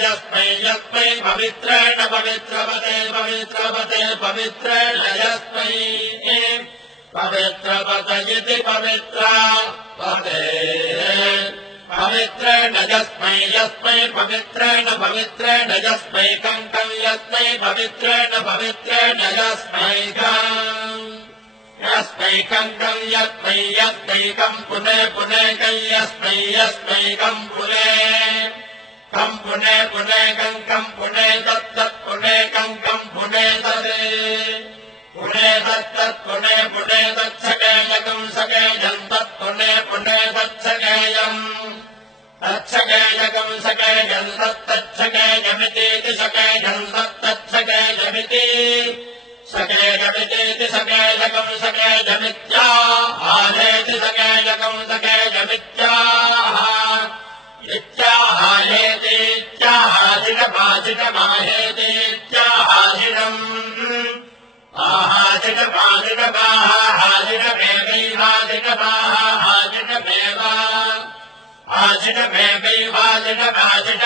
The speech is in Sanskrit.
यस्मै यस्मै पवित्रेण पवित्रपते पवित्रपते पवित्रेण यस्मै पवित्रपत इति पवित्रपते पवित्रेण यस्मै यस्मै पवित्रेण पवित्रेण यस्मै कङ्कं यस्मै पवित्रेण पवित्रेण यस्मैकम् यस्मैकङ्कं यस्मै यस्मैकं पुने पुने यस्मै यस्मैकं पुने कं पुने पुने कङ्कं पुने तत्तत् पुने कङ्कं पुने तदे पुने तत्तत् पुने पुने तत्सकेयकं सकेयं तत्पुने पुने तत्सकेयम् तत्सकेयकं सकेयं तत्तच्छकेयमितीति सकेयं तत्तच्छकेयमिति सकेयमितीति सकेयकं सकेयमित्याहारेति सकेयकं सकेयमित्याह इत्याहारेतीत्याहाजिडमाजिडमाहेतीत्याहाजिडम् आहाजिडमाजिडमाहाजिडमेवैवाजिडमाहाजिडमेव आजिडमेवैवाजिडमाजिड